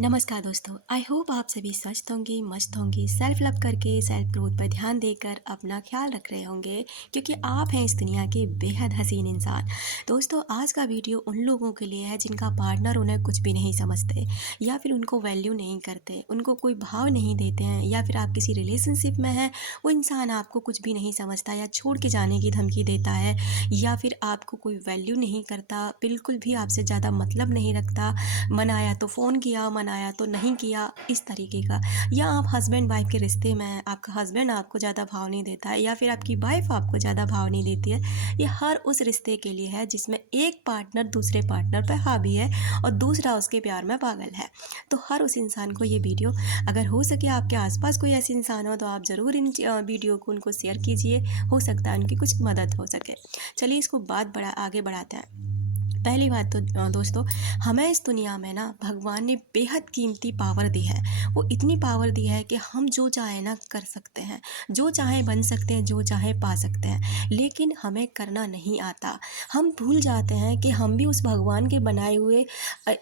नमस्कार दोस्तों, I hope आप सभी स्वस्थ होंगे, मस्त होंगे, सेल्फ लव करके सेल्फ ग्रोथ पर ध्यान देकर अपना ख्याल रख रहे होंगे क्योंकि आप हैं इस दुनिया के बेहद हसीन इंसान। दोस्तों, आज का वीडियो उन लोगों के लिए है जिनका पार्टनर उन्हें कुछ भी नहीं समझते या फिर उनको वैल्यू नहीं करते, उनको कोई भाव नहीं देते हैं, या फिर आप किसी रिलेशनशिप में हैं, वो इंसान आपको कुछ भी नहीं समझता या छोड़ के जाने की धमकी देता है, या फिर आपको कोई वैल्यू नहीं करता, बिल्कुल भी आपसे ज़्यादा मतलब नहीं रखता, मनाया तो फ़ोन किया, मनाया तो नहीं किया, इस तरीके का। या आप हस्बैंड वाइफ के रिश्ते में हैं, आपका हस्बैंड आपको ज़्यादा भाव नहीं देता है या फिर आपकी वाइफ आपको ज़्यादा भाव नहीं देती है। ये हर उस रिश्ते के लिए है जिसमें एक पार्टनर दूसरे पार्टनर पर हावी है और दूसरा उसके प्यार में पागल है। तो हर उस इंसान को ये वीडियो, अगर हो सके आपके आसपास कोई ऐसे इंसान हो तो आप ज़रूर इन वीडियो को उनको शेयर कीजिए, हो सकता है उनकी कुछ मदद हो सके। चलिए इसको आगे बढ़ाते हैं। पहली बात तो दोस्तों, हमें इस दुनिया में ना भगवान ने बेहद कीमती पावर दी है। वो इतनी पावर दी है कि हम जो चाहे ना कर सकते हैं, जो चाहे बन सकते हैं, जो चाहे पा सकते हैं, लेकिन हमें करना नहीं आता। हम भूल जाते हैं कि हम भी उस भगवान के बनाए हुए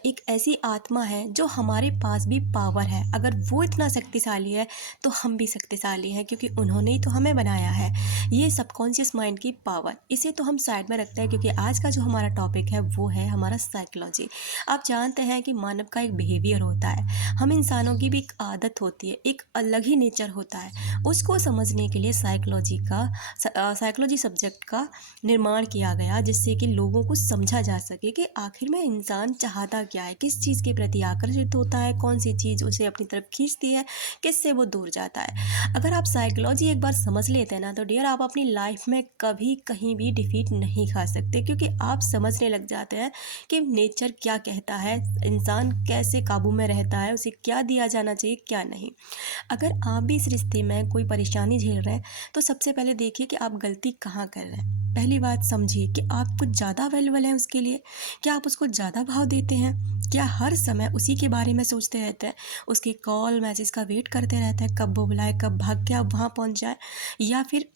एक ऐसी आत्मा है जो हमारे पास भी पावर है। अगर वो इतना शक्तिशाली है तो हम भी शक्तिशाली हैं क्योंकि उन्होंने ही तो हमें बनाया है। ये सबकॉन्शियस माइंड की पावर, इसे तो हम साइड में रखते हैं क्योंकि आज का जो हमारा टॉपिक है वो है हमारा साइकोलॉजी। आप जानते हैं कि मानव का एक बिहेवियर होता है, हम इंसानों की भी एक आदत होती है, एक अलग ही नेचर होता है। उसको समझने के लिए साइकोलॉजी सब्जेक्ट का निर्माण किया गया जिससे कि लोगों को समझा जा सके कि आखिर में इंसान चाहता क्या है, किस चीज़ के प्रति आकर्षित होता है, कौन सी चीज़ उसे अपनी तरफ खींचती है, किससे वो दूर जाता है। अगर आप साइकोलॉजी एक बार समझ लेते हैं ना तो डियर, आप अपनी लाइफ में कभी कहीं भी डिफीट नहीं खा सकते क्योंकि आप समझने लग जाते हैं कि नेचर क्या कहता है, इंसान कैसे काबू में रहता है, उसे क्या दिया जाना चाहिए, क्या नहीं। अगर आप भी इस रिश्ते में कोई परेशानी झेल रहे हैं तो सबसे पहले देखिए कि आप गलती कहाँ कर रहे हैं। पहली बात समझिए कि आप कुछ ज़्यादा अवेलेबल हैं उसके लिए, क्या आप उसको ज़्यादा भाव देते हैं, क्या हर समय उसी के बारे में सोचते रहते हैं, उसके कॉल मैसेज का वेट करते रहते हैं, कब वो बुलाए, कब भाग के आप वहाँ पहुँच जाए, या फिर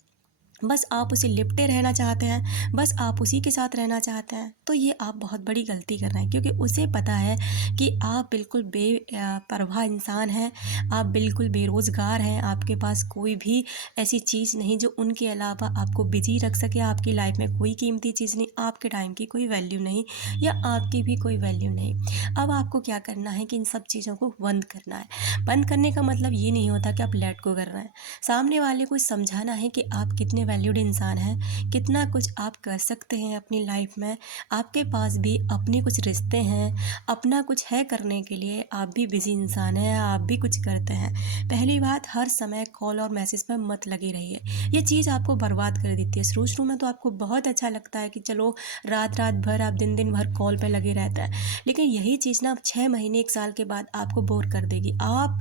बस आप उसे लिपटे रहना चाहते हैं, बस आप उसी के साथ रहना चाहते हैं। तो ये आप बहुत बड़ी गलती कर रहे हैं क्योंकि उसे पता है कि आप बिल्कुल परवाह इंसान हैं, आप बिल्कुल बेरोज़गार हैं, आपके पास कोई भी ऐसी चीज़ नहीं जो उनके अलावा आपको बिजी रख सके, आपकी लाइफ में कोई कीमती चीज़ नहीं, आपके टाइम की कोई वैल्यू नहीं या आपकी भी कोई वैल्यू नहीं। अब आपको क्या करना है कि इन सब चीज़ों को बंद करना है। बंद करने का मतलब ये नहीं होता कि आप लेट गो कर रहे हैं, सामने वाले को समझाना है कि आप कितने वैल्यूड इंसान हैं, कितना कुछ आप कर सकते हैं अपनी लाइफ में, आपके पास भी अपने कुछ रिश्ते हैं, अपना कुछ है करने के लिए, आप भी बिजी इंसान हैं, आप भी कुछ करते हैं। पहली बात, हर समय कॉल और मैसेज पर मत लगी रहिए, ये चीज़ आपको बर्बाद कर देती है। शुरू में तो आपको बहुत अच्छा लगता है कि चलो रात रात भर, आप दिन दिन भर कॉल पर लगे रहते हैं, लेकिन यही चीज़ ना 6 महीने 1 साल के बाद आपको बोर कर देगी। आप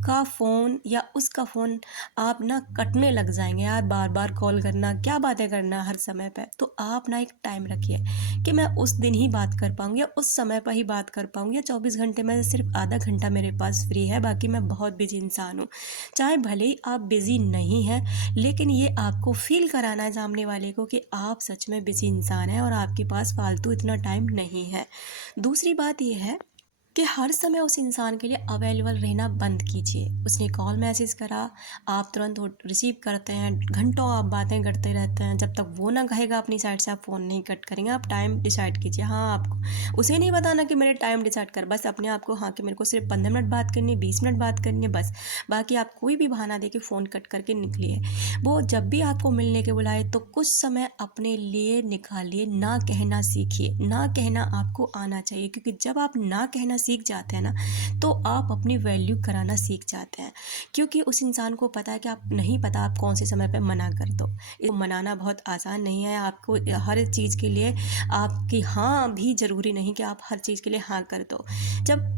का फ़ोन या उसका फ़ोन आप ना कटने लग जाएंगे, यार बार बार कॉल करना, क्या बातें करना हर समय पे। तो आप ना एक टाइम रखिए कि मैं उस दिन ही बात कर पाऊँगी या उस समय पर ही बात कर पाऊँगी, या 24 घंटे में सिर्फ आधा घंटा मेरे पास फ्री है, बाकी मैं बहुत बिजी इंसान हूँ। चाहे भले ही आप बिजी नहीं हैं, लेकिन ये आपको फील कराना है सामने वाले को कि आप सच में बिजी इंसान हैं और आपके पास फालतू इतना टाइम नहीं है। दूसरी बात ये है कि हर समय उस इंसान के लिए अवेलेबल रहना बंद कीजिए। उसने कॉल मैसेज करा, आप तुरंत वो रिसीव करते हैं, घंटों आप बातें करते रहते हैं, जब तक वो ना कहेगा अपनी साइड से आप फ़ोन नहीं कट करेंगे। आप टाइम डिसाइड कीजिए, हाँ आपको उसे नहीं बताना कि मेरे टाइम डिसाइड कर, बस अपने आप को, हाँ कि मेरे को सिर्फ 15 मिनट बात करनी है, 20 मिनट बात करनी है बस। बाकी आप कोई भी बहाना दे के फ़ोन कट करके निकलिए। वो जब भी आपको मिलने के बुलाए तो कुछ समय अपने लिए निकालिए, ना कहना सीखिए। ना कहना आपको आना चाहिए क्योंकि जब आप ना कहना सीख जाते हैं ना तो आप अपनी वैल्यू कराना सीख जाते हैं, क्योंकि उस इंसान को पता है कि आप नहीं पता आप कौन से समय पे मना कर दो। इसको मनाना बहुत आसान नहीं है, आपको हर चीज़ के लिए आपकी हाँ भी ज़रूरी नहीं कि आप हर चीज़ के लिए हाँ कर दो। जब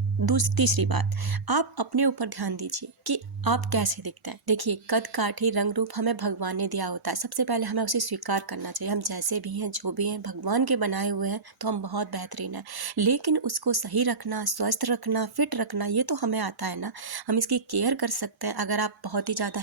तीसरी बात, आप अपने ऊपर ध्यान दीजिए कि आप कैसे दिखते हैं। देखिए, कद काठी रंग रूप हमें भगवान ने दिया होता है, सबसे पहले हमें उसे स्वीकार करना चाहिए। हम जैसे भी हैं, जो भी हैं, भगवान के बनाए हुए हैं तो हम बहुत बेहतरीन हैं, लेकिन उसको सही रखना, स्वस्थ रखना, फिट रखना, ये तो हमें आता है ना। हम इसकी केयर कर सकते हैं। अगर आप बहुत ही ज़्यादा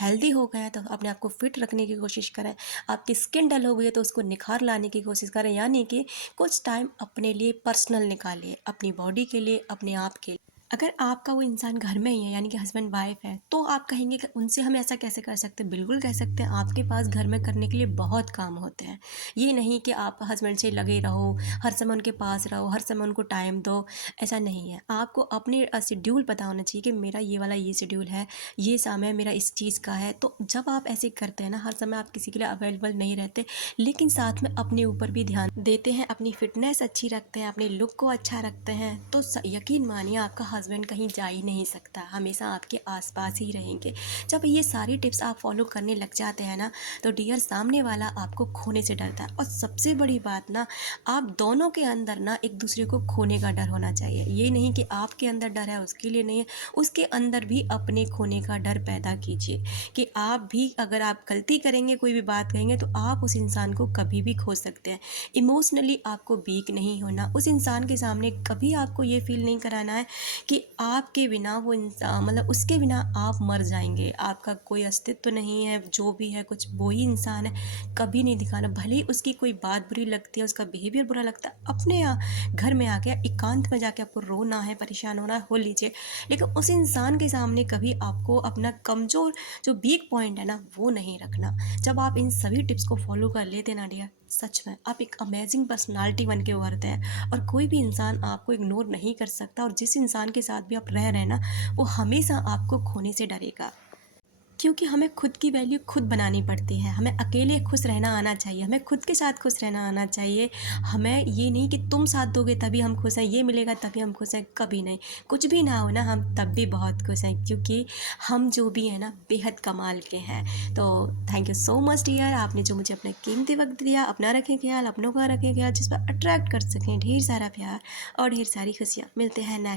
हेल्दी हो गए हैं तो अपने आप को फिट रखने की कोशिश करें। आपकी स्किन डल हो गई है तो उसको निखार लाने की कोशिश करें, यानी कि कुछ टाइम अपने लिए पर्सनल निकालिए, अपनी बॉडी के लिए, लिए, अपने आप के लिए। अगर आपका वो इंसान घर में ही है, यानी कि हस्बैंड वाइफ है, तो आप कहेंगे कि उनसे हम ऐसा कैसे कर सकते हैं? बिल्कुल कह सकते हैं। आपके पास घर में करने के लिए बहुत काम होते हैं। ये नहीं कि आप हस्बैंड से लगे रहो, हर समय उनके पास रहो, हर समय उनको टाइम दो, ऐसा नहीं है। आपको अपने शेड्यूल पता होना चाहिए कि मेरा ये वाला ये शेड्यूल है, ये समय मेरा इस चीज़ का है। तो जब आप ऐसे करते हैं ना, हर समय आप किसी के लिए अवेलेबल नहीं रहते, लेकिन साथ में अपने ऊपर भी ध्यान देते हैं, अपनी फिटनेस अच्छी रखते हैं, अपने लुक को अच्छा रखते हैं, तो यकीन मानिए आपका हस्बैंड कहीं जा ही नहीं सकता, हमेशा आपके आसपास ही रहेंगे। जब ये सारी टिप्स आप फॉलो करने लग जाते हैं ना, तो डियर सामने वाला आपको खोने से डरता है। और सबसे बड़ी बात ना, आप दोनों के अंदर ना एक दूसरे को खोने का डर होना चाहिए। ये नहीं कि आपके अंदर डर है, उसके लिए नहीं है, उसके अंदर भी अपने खोने का डर पैदा कीजिए कि आप भी अगर आप गलती करेंगे, कोई भी बात कहेंगे, तो आप उस इंसान को कभी भी खो सकते हैं। इमोशनली आपको वीक नहीं होना, उस इंसान के सामने कभी आपको ये फील नहीं कराना है कि आपके बिना वो इंसान, मतलब उसके बिना आप मर जाएंगे, आपका कोई अस्तित्व नहीं है, जो भी है कुछ वो ही इंसान है, कभी नहीं दिखाना। भले ही उसकी कोई बात बुरी लगती है, उसका बिहेवियर बुरा लगता है, अपने घर में आके एकांत में जाके आपको रोना है, परेशान होना है, हो लीजिए, लेकिन उस इंसान के सामने कभी आपको अपना कमज़ोर जो वीक पॉइंट है ना, वो नहीं रखना। जब आप इन सभी टिप्स को फॉलो कर लेते ना डियर, सच में आप एक अमेजिंग पर्सनालिटी बन के उभरते हैं, और कोई भी इंसान आपको इग्नोर नहीं कर सकता। और जिस इंसान के साथ भी आप रह रहे हैं ना, वो हमेशा आपको खोने से डरेगा, क्योंकि हमें खुद की वैल्यू खुद बनानी पड़ती है। हमें अकेले खुश रहना आना चाहिए, हमें खुद के साथ खुश रहना आना चाहिए। हमें ये नहीं कि तुम साथ दोगे तभी हम खुश हैं, ये मिलेगा तभी हम खुश हैं, कभी नहीं। कुछ भी ना हो ना, हम तब भी बहुत खुश हैं, क्योंकि हम जो भी हैं ना, बेहद कमाल के हैं। तो thank you so much dear, आपने जो मुझे अपना कीमती वक्त दिया। अपना रखें ख्याल, अपनों का रखें ख्याल, जिस पर अट्रैक्ट कर सकें ढेर सारा प्यार और ढेर सारी खुशियाँ। मिलते हैं नेक्स्ट